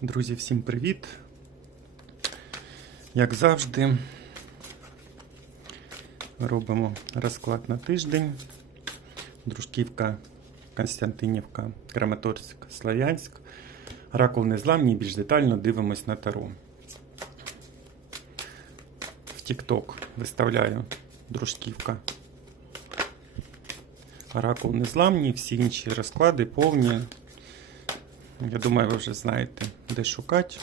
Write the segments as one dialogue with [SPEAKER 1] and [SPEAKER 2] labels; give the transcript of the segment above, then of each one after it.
[SPEAKER 1] Друзі, всім привіт! Як завжди, робимо розклад на тиждень. Дружківка, Константинівка, Краматорськ, Слав'янськ. Оракул незламний, більш детально дивимось на таро. В TikTok виставляю дружківка. Оракул незламний, всі інші розклади повні. Я думаю, ви вже знаєте, де шукати.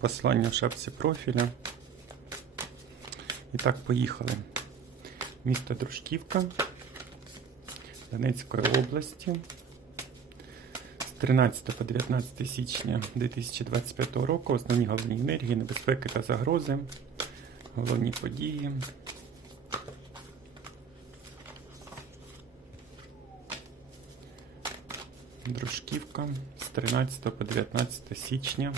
[SPEAKER 1] Посилання в шапці профіля. І так, поїхали. Місто Дружківка Донецької області. З 13 по 19 січня 2025 року основні головні енергії, небезпеки та загрози, головні події. Дружківка з 13 по 19 січня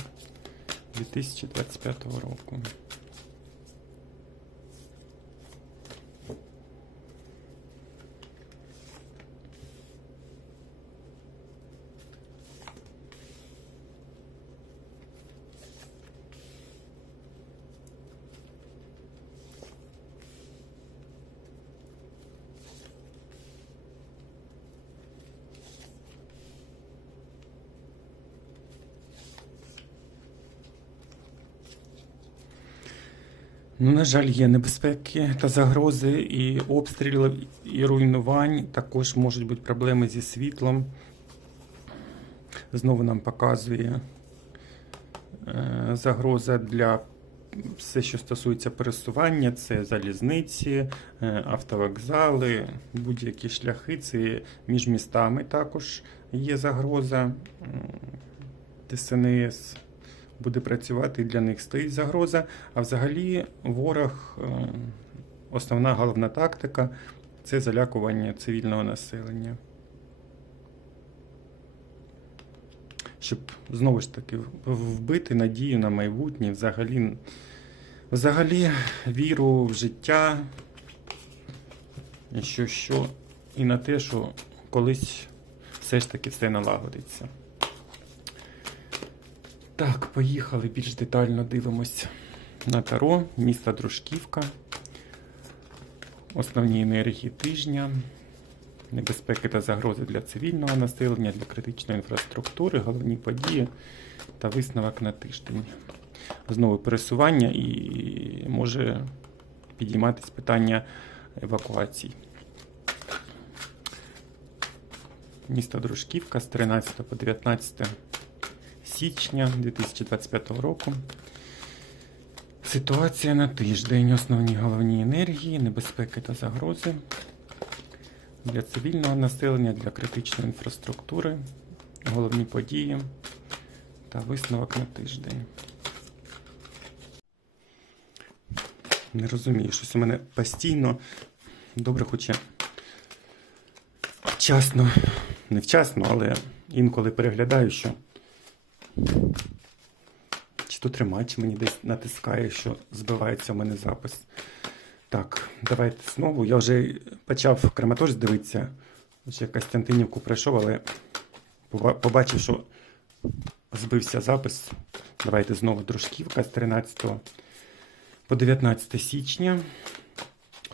[SPEAKER 1] 2025 року. Ну, на жаль, є небезпеки та загрози, і обстрілів, і руйнувань. Також можуть бути проблеми зі світлом. Знову нам показує е, загроза для все, що стосується пересування, це залізниці, е, автовокзали, будь-які шляхи. Це між містами також є загроза. М, ДСНС буде працювати для них стоїть загроза. А взагалі ворог, е, основна головна тактика це залякування цивільного населення. Щоб знову ж таки вбити надію на майбутнє, взагалі, взагалі віру в життя, і що, що, і на те, що колись все ж таки все налагодиться. Так, поїхали більш детально дивимось на таро, міста Дружківка, основні енергії тижня, небезпеки та загрози для цивільного населення, для критичної інфраструктури, головні події та висновок на тиждень. Знову пересування і може підійматись питання евакуацій. Місто Дружківка з 13 по 19 січня 2025 року. Ситуація на тиждень. Основні головні енергії, небезпеки та загрози для цивільного населення, для критичної інфраструктури, головні події та висновок на тиждень. Не розумію, щось у мене постійно добре хоче вчасно, не вчасно, але інколи переглядаю, що чи то тримач мені десь натискає, що збивається в мене запис. Так, давайте знову. Я вже почав Краматорськ дивитися. Ще Костянтинівку пройшов, але побачив, що збився запис. Давайте знову Дружківка з 13 по 19 січня.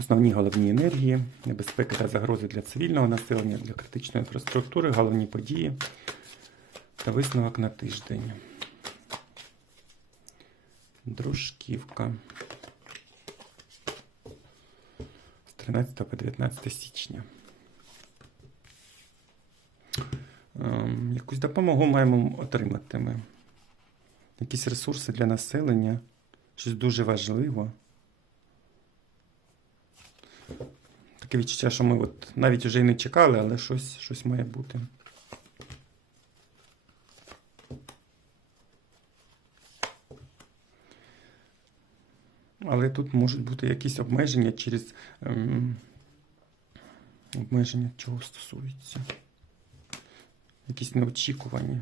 [SPEAKER 1] Основні головні енергії, небезпеки та загрози для цивільного населення, для критичної інфраструктури, головні події та висновок на тиждень. Дружківка. З 13 по 19 січня. Ем, якусь допомогу маємо отримати ми. Якісь ресурси для населення. Щось дуже важливо. Таке відчуття, що ми от навіть вже й не чекали, але щось, щось має бути. Але тут можуть бути якісь обмеження через ем, обмеження чого стосується. Якісь неочікувані.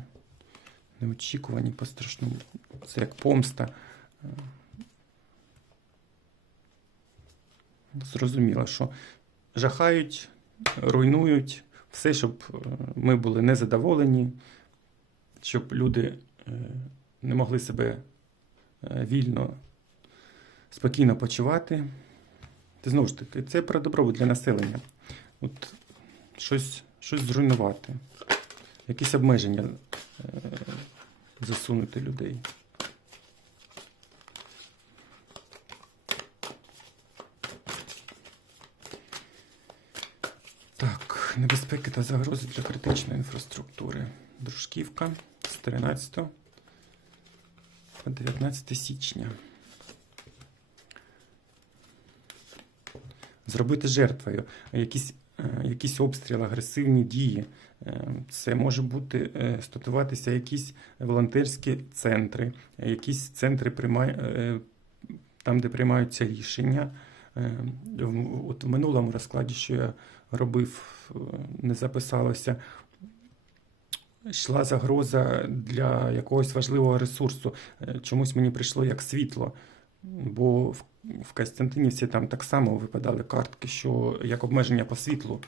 [SPEAKER 1] Неочікувані по страшному. Це як помста. Е, Зрозуміло, що жахають, руйнують все, щоб е, ми були незадоволені, щоб люди е, не могли себе е, вільно, спокійно почувати. Це знову ж таки, це про добробут для населення. От щось, щось зруйнувати, якісь обмеження е, засунути людей. Так, небезпеки та загрози для критичної інфраструктури. Дружківка з 13 по 19 січня. Зробити жертвою якісь, е, якісь обстріли, агресивні дії. Е, Це може бути е, статуватися якісь волонтерські центри, якісь центри приймай, там, де приймаються рішення. От в минулому розкладі, що я робив, не записалося. Йшла загроза для якогось важливого ресурсу. Чомусь мені прийшло як світло. Бо в, в Костянтинівці там так само випадали картки, що як обмеження по світлу.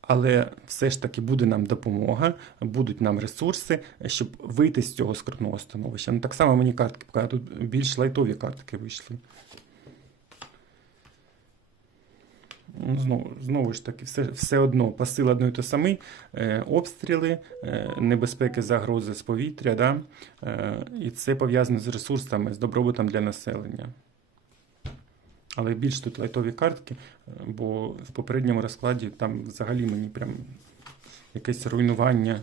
[SPEAKER 1] Але все ж таки буде нам допомога, будуть нам ресурси, щоб вийти з цього скрутного становища. Ну так само мені картки показують, тут більш лайтові картки вийшли. Ну, Знову, знову ж таки, все, все одно посил одної то самий, е, обстріли, е, небезпеки, загрози з повітря, да? е, і це пов'язано з ресурсами, з добробутом для населення. Але більш тут лайтові картки, е, бо в попередньому розкладі там взагалі мені прям якесь руйнування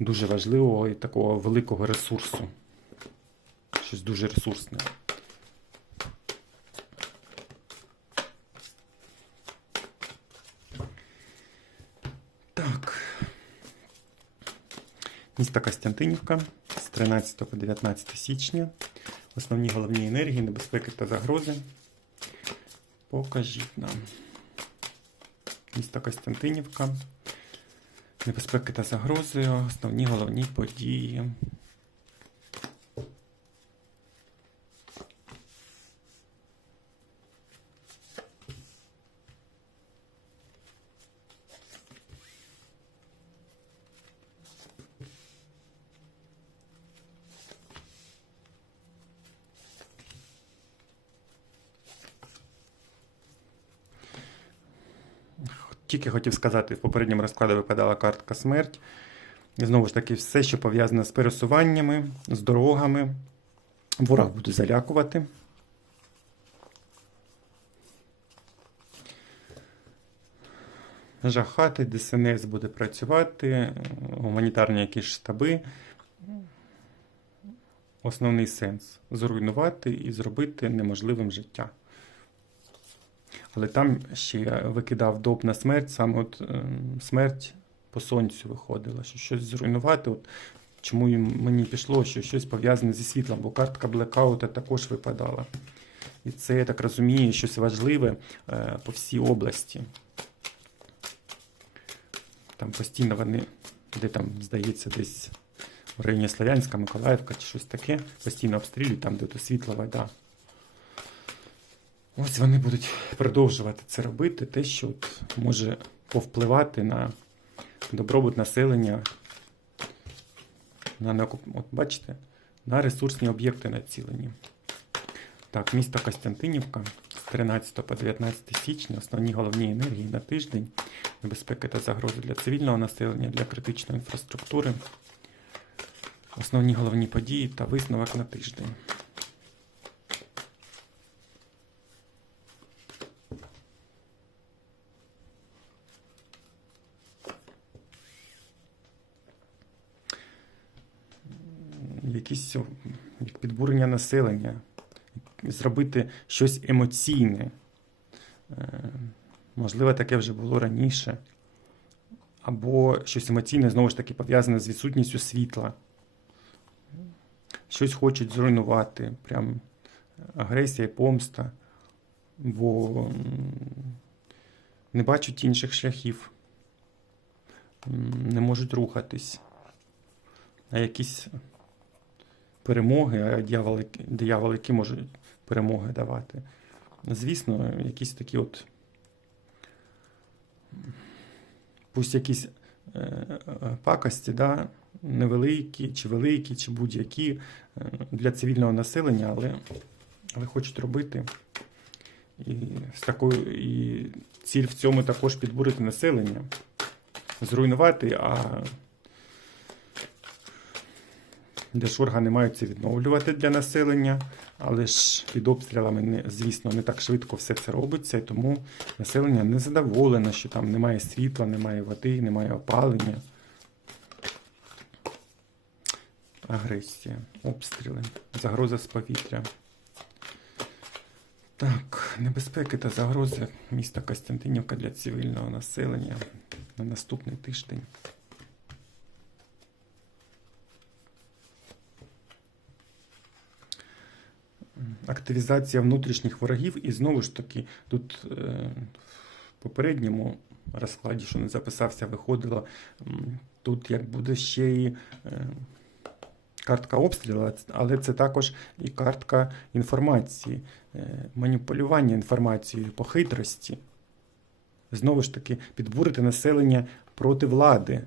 [SPEAKER 1] дуже важливого і такого великого ресурсу. Щось дуже ресурсне. Так. Місто Костянтинівка з 13 по 19 січня. Основні головні енергії, небезпеки та загрози. Покажіть нам. Місто Костянтинівка. Небезпеки та загрози, основні головні події. Тільки хотів сказати, в попередньому розкладі випадала картка смерть. Знову ж таки, все, що пов'язане з пересуваннями, з дорогами. Ворог буде залякувати. Жахати, ДСНС буде працювати, гуманітарні якісь штаби. Основний сенс зруйнувати і зробити неможливим життя. Але там ще викидав доп на смерть, саме от ем, смерть по сонцю виходила, що щось зруйнувати. От чому мені пішло, що щось пов'язане зі світлом, бо картка блекаута також випадала. І це, я так розумію, щось важливе е, по всій області. Там постійно вони, де там, здається, десь в районі Слов'янська, Миколаївка чи щось таке, постійно обстрілюють, там, де то світла вода. Ось вони будуть продовжувати це робити, те, що може повпливати на добробут населення, на, от бачите, на ресурсні об'єкти націлені. Так, місто Костянтинівка з 13 по 19 січня, основні головні енергії на тиждень, небезпеки та загрози для цивільного населення, для критичної інфраструктури, основні головні події та висновок на тиждень. Якісь підбурення населення, зробити щось емоційне. Е, Можливо, таке вже було раніше. Або щось емоційне, знову ж таки, пов'язане з відсутністю світла. Щось хочуть зруйнувати. Прям агресія, і помста. Бо не бачать інших шляхів. Не можуть рухатись. А якісь перемоги, а дьяволи, дияволи, які можуть перемоги давати. Звісно, якісь такі от пусть якісь е, пакості, да, невеликі, чи великі, чи будь-які е, для цивільного населення, але, але хочуть робити. І, з такою, і ціль в цьому також підбурити населення, зруйнувати, а держоргани мають це відновлювати для населення, але ж під обстрілами, звісно, не так швидко все це робиться, і тому населення не задоволене, що там немає світла, немає води, немає опалення. Агресія, обстріли, загроза з повітря. Так, небезпеки та загрози міста Костянтинівка для цивільного населення на наступний тиждень. Активізація внутрішніх ворогів, і знову ж таки, тут е, в попередньому розкладі, що не записався, виходило, тут як буде ще і е, картка обстрілу, але це також і картка інформації, е, маніпулювання інформацією по хитрості. Знову ж таки, підбурити населення проти влади.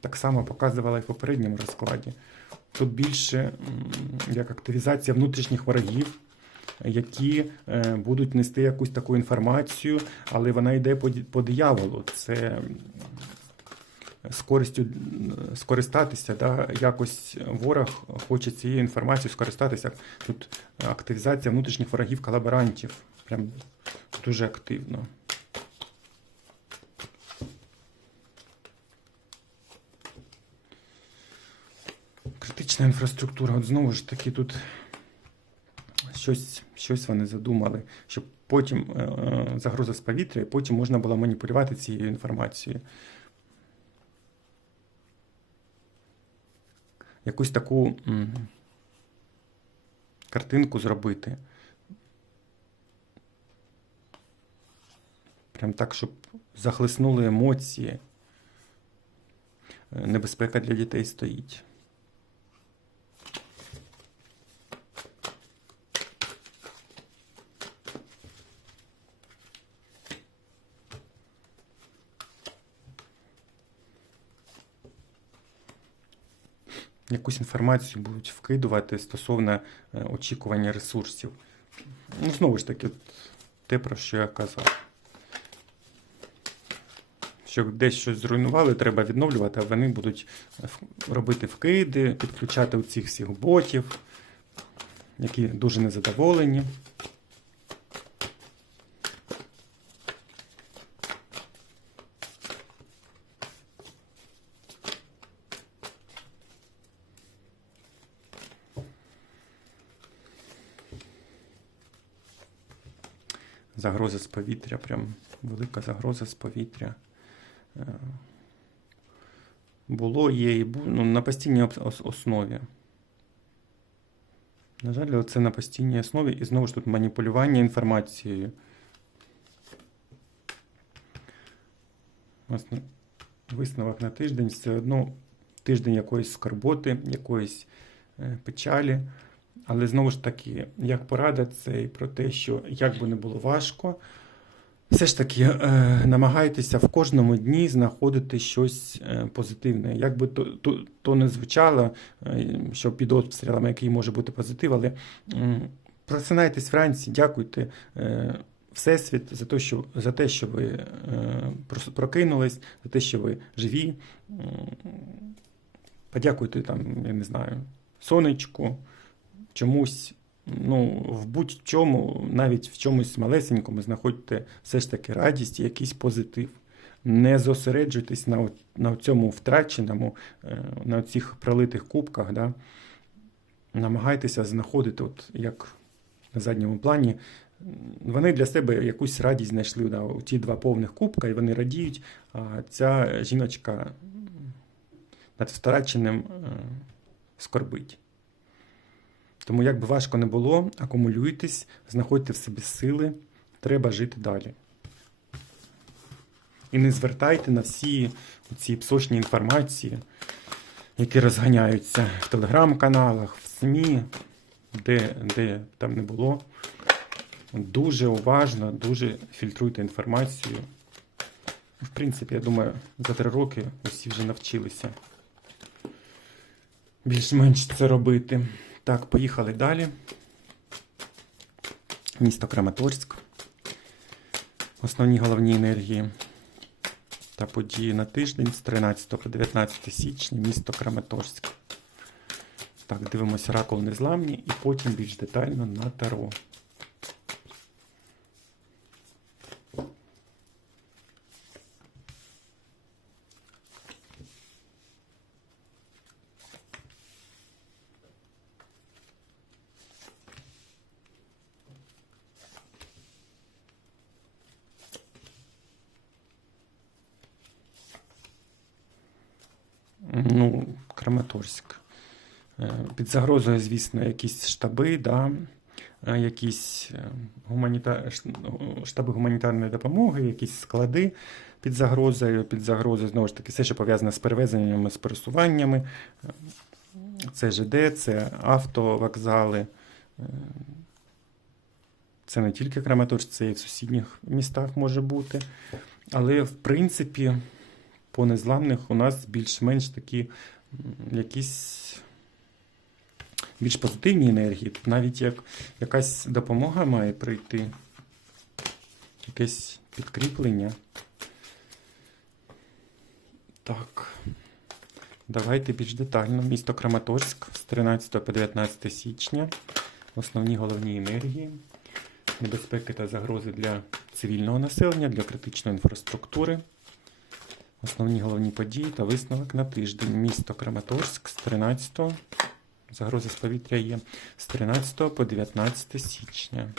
[SPEAKER 1] Так само показувала і в попередньому розкладі. Тут більше як активізація внутрішніх ворогів, які е, будуть нести якусь таку інформацію, але вона йде по, по дияволу. Це з користю скористатися, да, якось ворог хоче цією інформацією скористатися. Тут активізація внутрішніх ворогів колаборантів. Прям дуже активно. Критична інфраструктура. От знову ж таки, тут щось, щось вони задумали, щоб потім е, е, загроза з повітря, і потім можна було маніпулювати цією інформацією. Якусь таку картинку зробити. Прям так, щоб захлиснули емоції. Е, Небезпека для дітей стоїть. Якусь інформацію будуть вкидувати стосовно е, очікування ресурсів. Ну, знову ж таки, те, про що я казав. Що десь щось зруйнували, треба відновлювати, а вони будуть е, робити вкиди, підключати цих всіх ботів, які дуже незадоволені. Загроза з повітря, прям велика загроза з повітря. Е, Було, є і бу- ну, на постійній ос- ос- основі. На жаль, це на постійній основі і знову ж тут маніпулювання інформацією. Висновок на тиждень все одно тиждень якоїсь скорботи, якоїсь е, печалі. Але знову ж таки, як порада, це і про те, що як би не було важко, все ж таки е, намагайтеся в кожному дні знаходити щось е, позитивне. Як би то, то, то не звучало, е, що під обстрілами, який може бути позитив, але м, просинайтесь вранці, дякуйте. Е, Всесвіт за те, що, за те, що ви е, прокинулись, за те, що ви живі. Подякуйте там, я не знаю, сонечку, чомусь, ну, в будь-чому, навіть в чомусь малесенькому, знаходьте все ж таки радість і якийсь позитив. Не зосереджуйтесь на, на цьому втраченому, е, на цих пролитих кубках. Да? Намагайтеся знаходити, от як на задньому плані, вони для себе якусь радість знайшли да, у ті два повних кубка, і вони радіють, а ця жіночка над втраченим е, скорбить. Тому, як би важко не було, акумулюйтесь, знаходьте в собі сили, треба жити далі. І не звертайте на всі ці псочні інформації, які розганяються в телеграм-каналах, в СМІ, де, де там не було. Дуже уважно, дуже фільтруйте інформацію. В принципі, я думаю, за три роки усі вже навчилися більш-менш це робити. Так, поїхали далі. Місто Краматорськ. Основні головні енергії та події на тиждень з 13 по 19 січня, місто Краматорськ. Так, дивимося ракул незламні і потім більш детально на таро. Ну, Краматорськ. Е, Під загрозою, звісно, якісь штаби, да, е, якісь е, гуманіта... штаби гуманітарної допомоги, якісь склади під загрозою, під загрозою, знову ж таки, все, що пов'язане з перевезеннями, з пересуваннями. Це ЖД, це автовокзали. Це не тільки Краматорськ, це і в сусідніх містах може бути. Але, в принципі, по незламних у нас більш-менш такі якісь більш позитивні енергії. Тут навіть як якась допомога має прийти, якесь підкріплення. Так. Давайте більш детально. Місто Краматорськ з 13 по 19 січня. Основні головні енергії, небезпеки та загрози для цивільного населення, для критичної інфраструктури. Основні головні події та висновок на тиждень. Місто Краматорськ з 13 загрози з повітря є з 13 по 19 січня.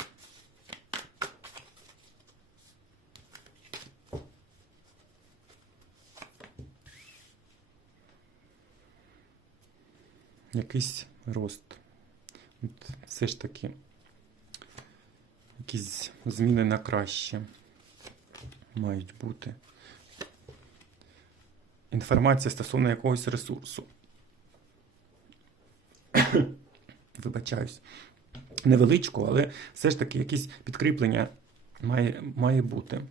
[SPEAKER 1] Якийсь рост. От Все ж таки якісь зміни на краще мають бути інформація стосовно якогось ресурсу. Вибачаюсь. Невеличку, але все ж таки якісь підкріплення має, має бути.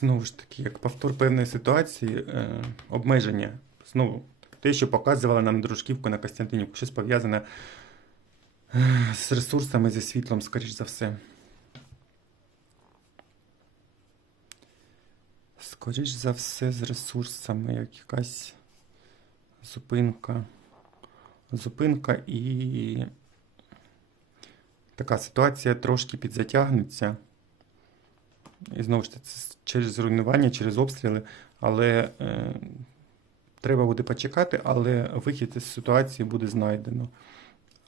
[SPEAKER 1] Знову ж таки, як повтор певної ситуації, е, обмеження. Знову, те, що показувала нам дружківку на Костянтинівку, щось пов'язане е, з ресурсами, зі світлом, скоріш за все. Скоріш за все, з ресурсами, як якась зупинка. Зупинка і така ситуація трошки підзатягнеться. І знову ж таки, через руйнування, через обстріли, але е, треба буде почекати, але вихід із ситуації буде знайдено.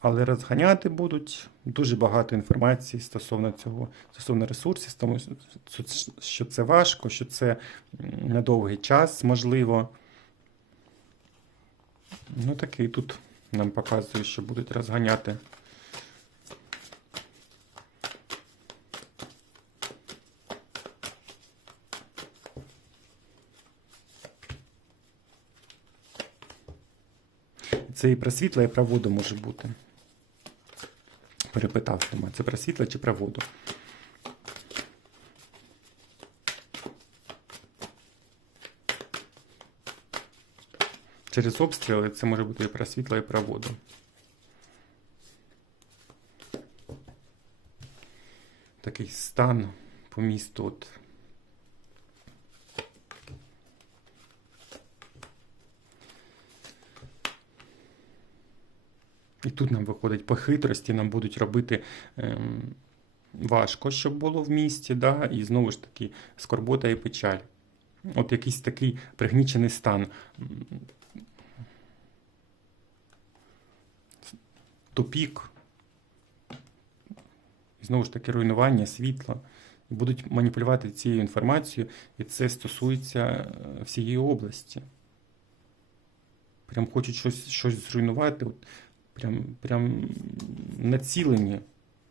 [SPEAKER 1] Але розганяти будуть дуже багато інформації стосовно цього, стосовно ресурсів, тому що це важко, що це на довгий час можливо. Ну такий тут нам показує, що будуть розганяти. Це і про світло, і про воду може бути. Перепитав Тома, це про світло чи про воду? Через обстріли це може бути і про світло, і про воду. Такий стан по місту. От. Тут нам виходить по хитрості, нам будуть робити ем, важко, щоб було в місті, да? і знову ж таки скорбота і печаль. От якийсь такий пригнічений стан. Тупік. І знову ж таки руйнування, світла. і будуть маніпулювати цією інформацією, і це стосується е, всієї області. Прям хочуть щось, щось зруйнувати, от, прям, прям націлені,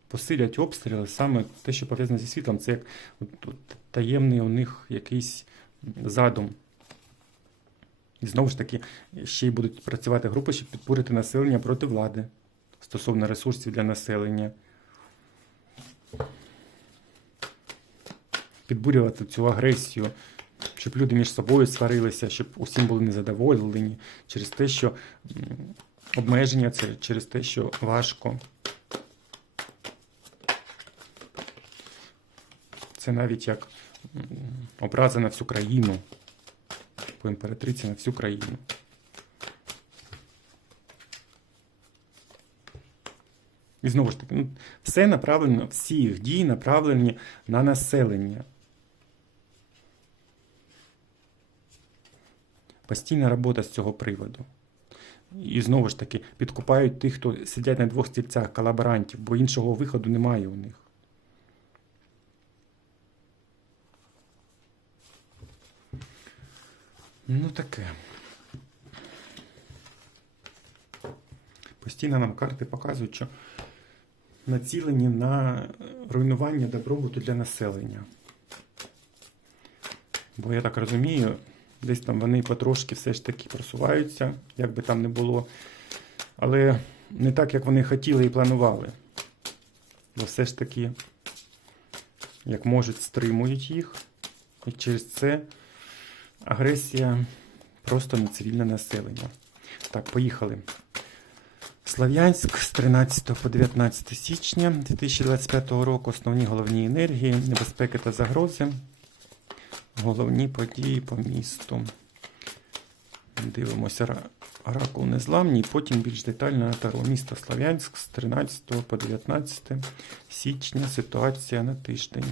[SPEAKER 1] посилять обстріли, саме те, що пов'язане зі світлом, це як таємний у них якийсь задум. І знову ж таки, ще й будуть працювати групи, щоб підбурити населення проти влади стосовно ресурсів для населення. Підбурювати цю агресію, щоб люди між собою сварилися, щоб усім були незадоволені через те, що обмеження це через те, що важко. Це навіть як образа на всю країну, по імператриці на всю країну. І знову ж таки, ну, все направлено, всі їх дії направлені на населення. Постійна робота з цього приводу. І знову ж таки, підкупають тих, хто сидять на двох стільцях колаборантів, бо іншого виходу немає у них. Ну таке. Постійно нам карти показують, що націлені на руйнування добробуту для населення. Бо я так розумію, десь там вони потрошки все ж таки просуваються, як би там не було. Але не так, як вони хотіли і планували. Бо все ж таки, як можуть, стримують їх. І через це агресія просто на цивільне населення. Так, поїхали. Слов'янськ з 13 по 19 січня 2025 року. Основні головні енергії, небезпеки та загрози. Головні події по місту. Дивимося ра- оракул незламні, і потім більш детально на таро. Місто Слов'янськ з 13 по 19 січня. Ситуація на тиждень.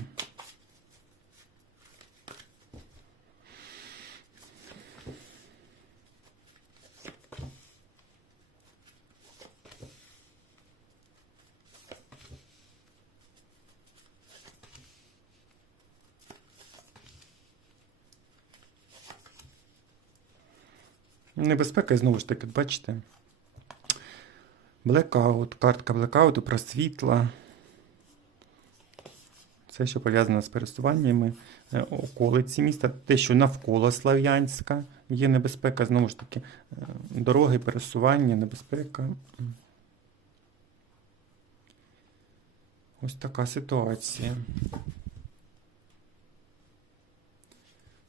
[SPEAKER 1] Небезпека, і знову ж таки, бачите. Блекаут, картка блекауту про світла. Це, що пов'язано з пересуваннями е, околиці міста, те, що навколо Слав'янська є небезпека, знову ж таки, е, дороги, пересування, небезпека. Ось така ситуація.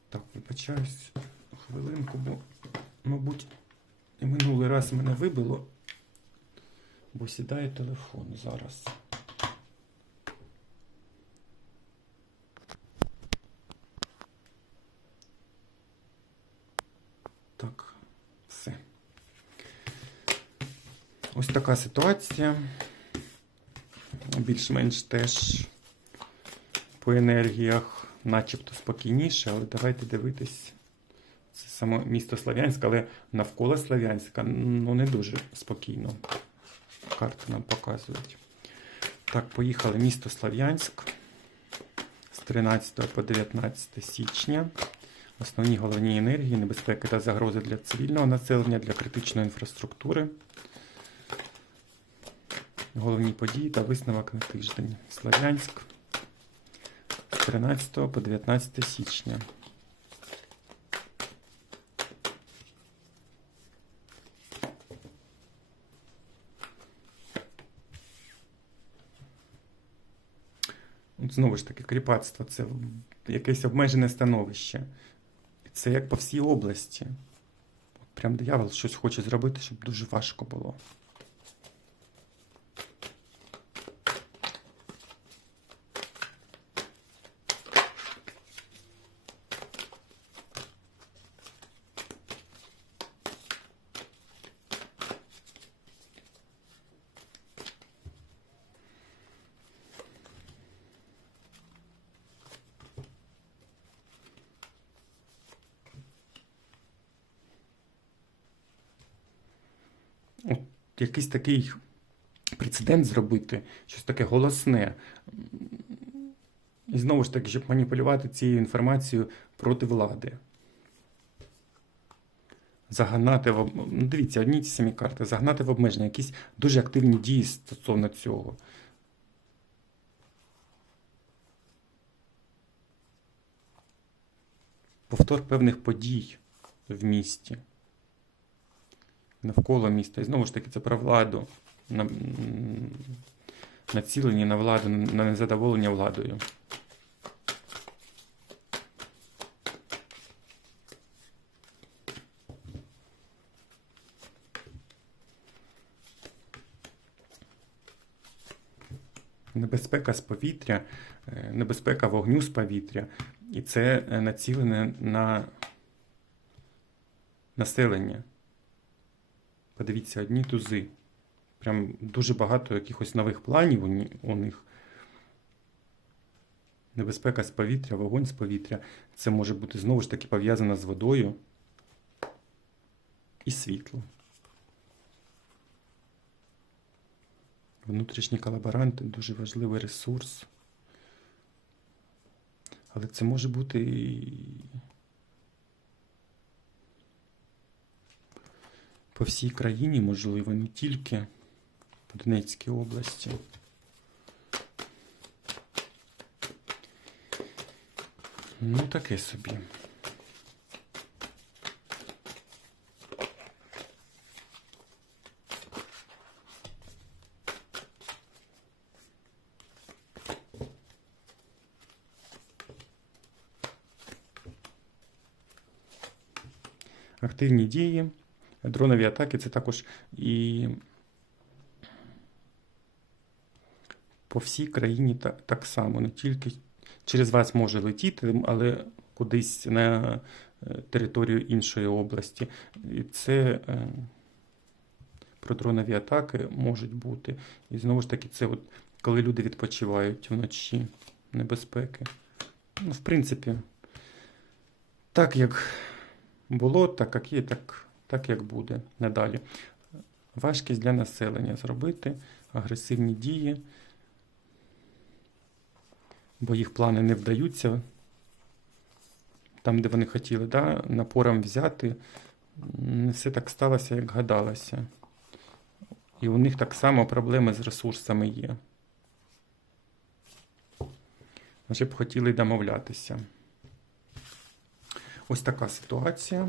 [SPEAKER 1] Так, вибачаюсь хвилинку, бо, мабуть, минулий раз мене вибило, бо сідає телефон зараз. Так, все. Ось така ситуація. Більш-менш теж по енергіях, начебто спокійніше, але давайте дивитись. Саме місто Слов'янськ, але навколо Слов'янська ну не дуже спокійно. Карти нам показують. Так, поїхали. Місто Слов'янськ з 13 по 19 січня. Основні головні енергії, небезпеки та загрози для цивільного населення, для критичної інфраструктури. Головні події та висновок на тиждень. Слов'янськ з 13 по 19 січня. Знову ж таки, кріпацтво це якесь обмежене становище. Це як по всій області. Прям диявол щось хоче зробити, щоб дуже важко було. Якийсь такий прецедент зробити, щось таке голосне. І знову ж таки, щоб маніпулювати цією інформацією проти влади. Загнати в ну, дивіться, одні ті самі карти, загнати в обмеження, якісь дуже активні дії стосовно цього. Повтор певних подій в місті. Навколо міста. І знову ж таки, це про владу. На, націлені на владу, на незадоволення владою. Небезпека з повітря, е, небезпека вогню з повітря. І це е, націлене на населення. Подивіться, одні тузи. Прям дуже багато якихось нових планів у них. Небезпека з повітря, вогонь з повітря. Це може бути знову ж таки пов'язано з водою і світлом. Внутрішні колаборанти дуже важливий ресурс. Але це може бути і по всій країні, можливо, не тільки по Донецькій області. Ну, таке собі. Активні дії, дронові атаки це також і по всій країні та- так само, не тільки через вас може летіти, але кудись на е, територію іншої області. І це е, про дронові атаки можуть бути. І знову ж таки, це от коли люди відпочивають вночі небезпеки. Ну, в принципі, так як було, так як є, так, так як буде надалі. Важкість для населення зробити, агресивні дії, бо їх плани не вдаються. Там, де вони хотіли, да, напором взяти, не все так сталося, як гадалося. І у них так само проблеми з ресурсами є. Вже б хотіли домовлятися. Ось така ситуація.